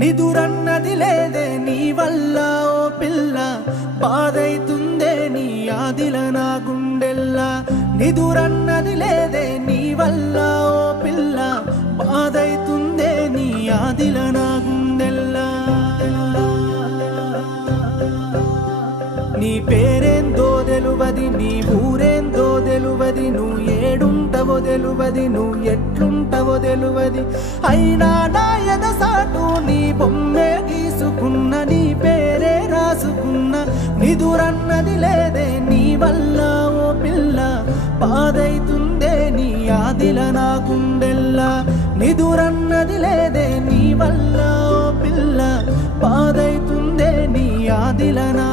నిదురన్నది లేదే నీ వల్ల ఓ పిల్ల బాధైతుందే నీ ఆదిల నా గుండెల్లా నిదురన్నది లేదే నీ వల్ల ఓ పిల్ల బాధైతుందే నీ ఆదిల నా గుండెల్లా నీ పేరేందో తెలువది నీ ఊరేందో తెలువది నువ్వు ఏడుంటవో తెలువది నువ్వు ఎట్లుంటవో తెలువది అయినా నా ఎదసాటు నీ బొమ్మే గీసుకున్న నీ పేరే రాసుకున్న నిదురన్నది లేదే నీ వల్ల ఓ పిల్ల బాధైతుందే నీ ఆదిల నా గుండెల్లా నిదురన్నది లేదే నీ వల్ల ఓ పిల్ల బాధైతుందే నీ ఆదిల నా